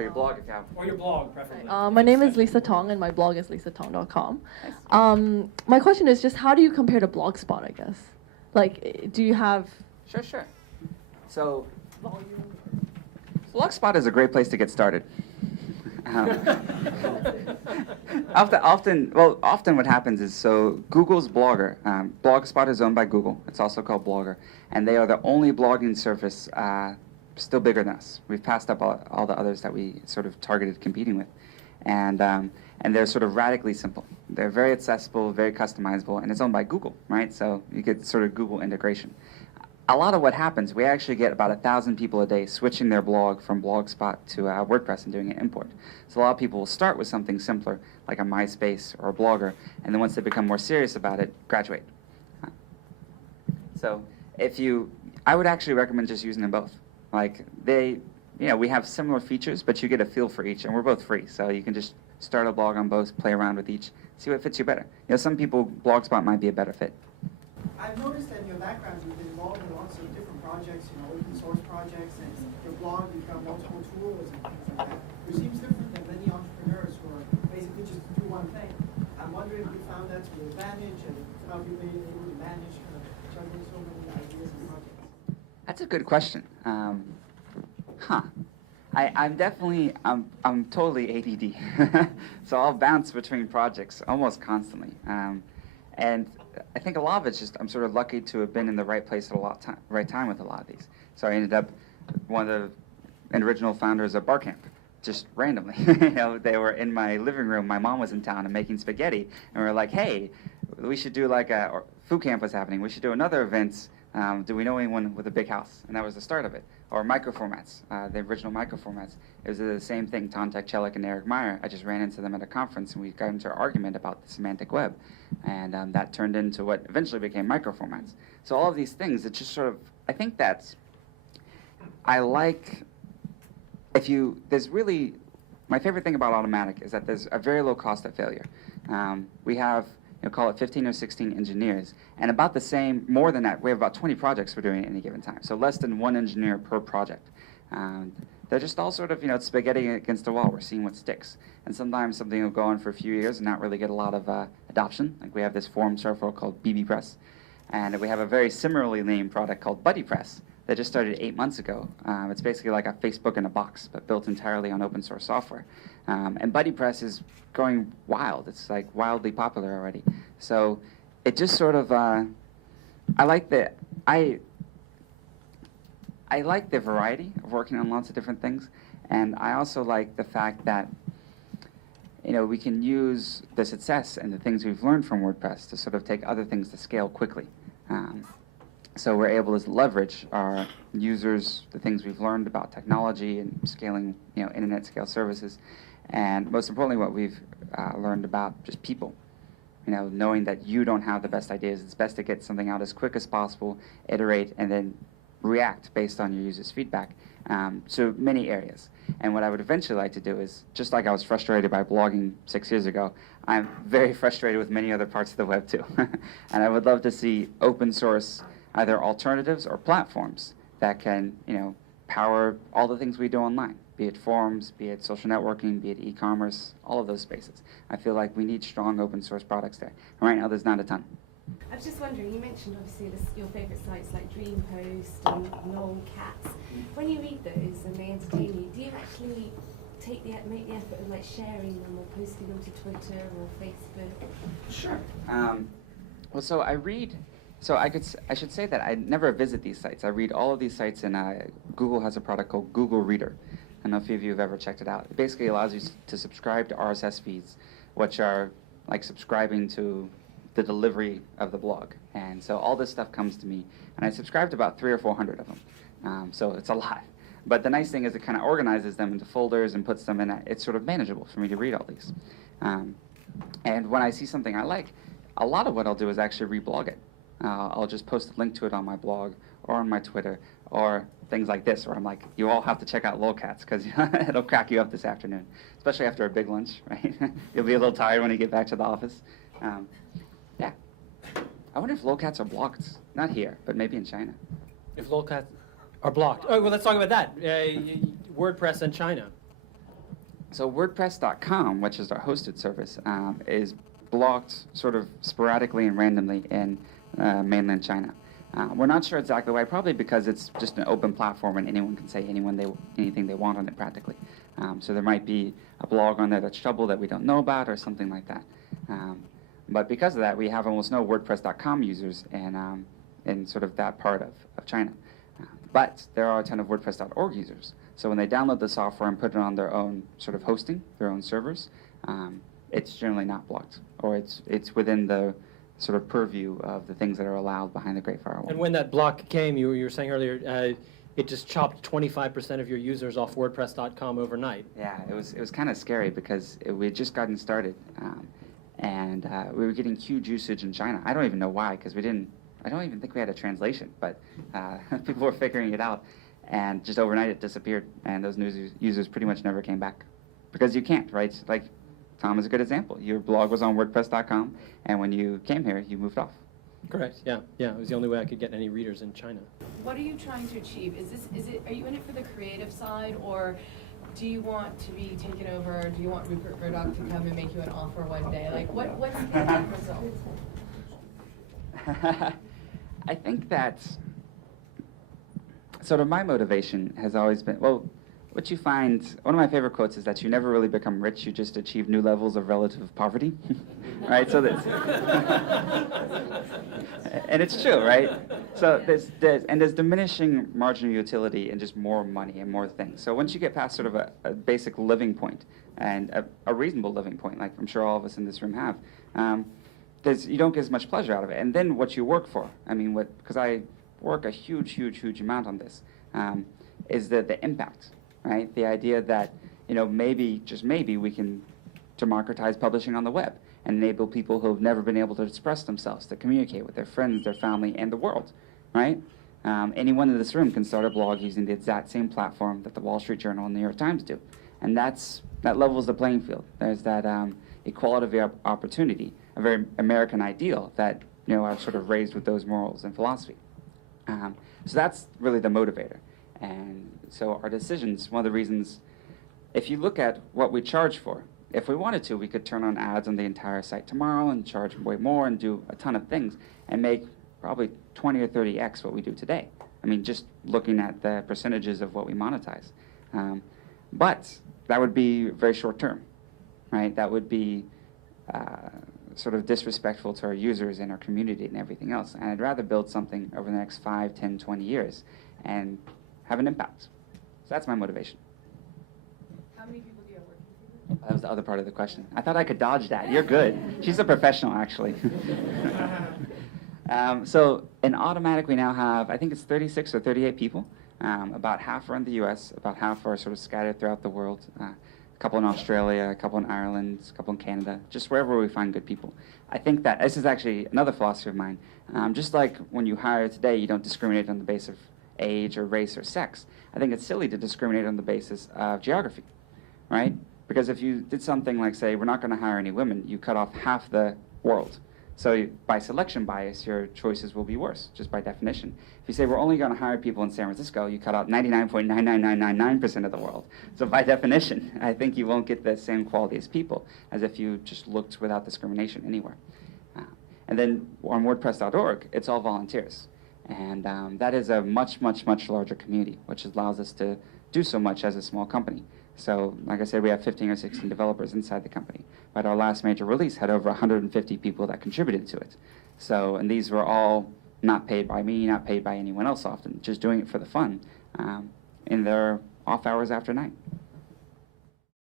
Or your blog if you have. Or your blog, preferably. My name is Lisa Tong, and my blog is lisatong.com. My question is just how do you compare to Blogspot, I guess? Like, do you have... Sure. So, volume? Blogspot is a great place to get started. Often what happens is, so Google's Blogger, Blogspot is owned by Google. It's also called Blogger, and they are the only blogging service still bigger than us. We've passed up all the others that we sort of targeted competing with, and they're sort of radically simple. They're very accessible, very customizable, and it's owned by Google, right? So you get sort of Google integration. A lot of what happens, we actually get about 1,000 people a day switching their blog from Blogspot to WordPress and doing an import. So a lot of people will start with something simpler, like a MySpace or a Blogger, and then once they become more serious about it, graduate. So I would actually recommend just using them both. Like we have similar features, but you get a feel for each, and we're both free, so you can just start a blog on both, play around with each, see what fits you better. Some people, Blogspot might be a better fit. I've noticed that in your background you've been involved in lots of different projects, open source projects, and your blog, you've got multiple tools and things like that, which seems different than many entrepreneurs who are basically just do one thing. I'm wondering if you found that to be an advantage, and how you've been able to manage kind of juggling so many ideas and projects. That's a good question. I'm totally ADD, so I'll bounce between projects almost constantly. And I think a lot of it's just I'm sort of lucky to have been in the right place at right time with a lot of these. So I ended up one of the original founders of Barcamp, just randomly. They were in my living room. My mom was in town and making spaghetti, and we were like, "Hey, we should do or food camp was happening. We should do another event. Do we know anyone with a big house?" And that was the start of it. Or microformats, the original microformats. It was the same thing. Tontek Chelik and Eric Meyer. I just ran into them at a conference, and we got into an argument about the semantic web, and that turned into what eventually became microformats. So all of these things, it's just sort of. I think my favorite thing about Automatic is that there's a very low cost of failure. We have. Call it 15 or 16 engineers, and about the same, more than that, we have about 20 projects we're doing at any given time, so less than one engineer per project. They're just all sort of, spaghetti against the wall. We're seeing what sticks. And sometimes something will go on for a few years and not really get a lot of adoption. Like we have this forum server called BBPress, and we have a very similarly named product called BuddyPress that just started 8 months ago. It's basically like a Facebook in a box, but built entirely on open source software. And BuddyPress is going wild. It's like wildly popular already. So it just sort of, I like the variety of working on lots of different things, and I also like the fact that we can use the success and the things we've learned from WordPress to sort of take other things to scale quickly. So we're able to leverage our users, the things we've learned about technology and scaling, internet scale services, and most importantly, what we've learned about just people. Knowing that you don't have the best ideas, it's best to get something out as quick as possible, iterate, and then react based on your users' feedback. So many areas. And what I would eventually like to do is, just like I was frustrated by blogging 6 years ago, I'm very frustrated with many other parts of the web too. And I would love to see open source either alternatives or platforms that can, power all the things we do online, be it forums, be it social networking, be it e-commerce, all of those spaces. I feel like we need strong open source products there. And right now there's not a ton. I was just wondering, you mentioned obviously your favourite sites like Dreampost and Cats. When you read those and they entertain you, do you actually make the effort of like sharing them or posting them to Twitter or Facebook? Sure. I should say that I never visit these sites. I read all of these sites, and Google has a product called Google Reader. I don't know if any of you have ever checked it out. It basically allows you to subscribe to RSS feeds, which are like subscribing to the delivery of the blog. And so all this stuff comes to me, and I subscribe to about 300 or 400 of them. So it's a lot. But the nice thing is it kind of organizes them into folders and puts them in it's sort of manageable for me to read all these. And when I see something I like, a lot of what I'll do is actually reblog it. I'll just post a link to it on my blog or on my Twitter or things like this, where I'm like, you all have to check out Lolcats because it'll crack you up this afternoon, especially after a big lunch, right? You'll be a little tired when you get back to the office. Yeah. I wonder if Lolcats are blocked. Not here, but maybe in China. If Lolcats are blocked. Oh, well, let's talk about that. WordPress and China. So WordPress.com, which is our hosted service, is blocked sort of sporadically and randomly in mainland China. We're not sure exactly why, probably because it's just an open platform and anyone can say anything they want on it practically. So there might be a blog on there that's trouble that we don't know about or something like that. But because of that, we have almost no WordPress.com users in sort of that part of China. But there are a ton of WordPress.org users. So when they download the software and put it on their own sort of hosting, their own servers, it's generally not blocked, or it's within the sort of purview of the things that are allowed behind the Great Firewall. And when that block came, you were saying earlier, it just chopped 25% of your users off WordPress.com overnight. Yeah, it was kind of scary because we had just gotten started, and we were getting huge usage in China. I don't even know why, because I don't even think we had a translation, but people were figuring it out, and just overnight it disappeared, and those news users pretty much never came back, because you can't, right? Like Tom is a good example. Your blog was on WordPress.com, and when you came here, you moved off. Correct. Yeah. It was the only way I could get any readers in China. What are you trying to achieve? Are you in it for the creative side, or do you want to be taken over? Do you want Rupert Murdoch to come and make you an offer one day? Like, what's the end result? I think that sort of my motivation has always been, well, what you find, one of my favorite quotes is that you never really become rich, you just achieve new levels of relative poverty. Right? So that's, and it's true, right? So there's diminishing marginal utility and just more money and more things. So once you get past sort of a basic living point and a reasonable living point, like I'm sure all of us in this room have, you don't get as much pleasure out of it. And then what you work for, I mean, because I work a huge amount on this, is the impact. Right? The idea that, maybe, just maybe, we can democratize publishing on the web and enable people who have never been able to express themselves to communicate with their friends, their family, and the world. Right? Anyone in this room can start a blog using the exact same platform that the Wall Street Journal and the New York Times do. And that levels the playing field. There's that equality of opportunity, a very American ideal that, I've sort of raised with those morals and philosophy. So that's really the motivator. And so our decisions, one of the reasons, if you look at what we charge for, if we wanted to, we could turn on ads on the entire site tomorrow and charge way more and do a ton of things and make probably 20 or 30x what we do today. I mean, just looking at the percentages of what we monetize. But that would be very short term, right? That would be sort of disrespectful to our users and our community and everything else. And I'd rather build something over the next 5, 10, 20 years and have an impact. So that's my motivation. How many people do you have working for you? That was the other part of the question. I thought I could dodge that. You're good. She's a professional, actually. So in Automatic, we now have, I think it's 36 or 38 people. About half are in the US, about half are sort of scattered throughout the world. A couple in Australia, a couple in Ireland, a couple in Canada, just wherever we find good people. I think that this is actually another philosophy of mine. Just like when you hire today, you don't discriminate on the basis of age or race or sex. I think it's silly to discriminate on the basis of geography, right? Because if you did something like, say, we're not going to hire any women, you cut off half the world. So by selection bias, your choices will be worse, just by definition. If you say we're only going to hire people in San Francisco, you cut out 99.99999% of the world. So by definition, I think you won't get the same quality as people as if you just looked without discrimination anywhere. And then on WordPress.org, it's all volunteers. And that is a much larger community, which allows us to do so much as a small company. So, like I said, we have 15 or 16 developers inside the company. But our last major release had over 150 people that contributed to it. So, and these were all not paid by me, not paid by anyone else often, just doing it for the fun in their off hours after night.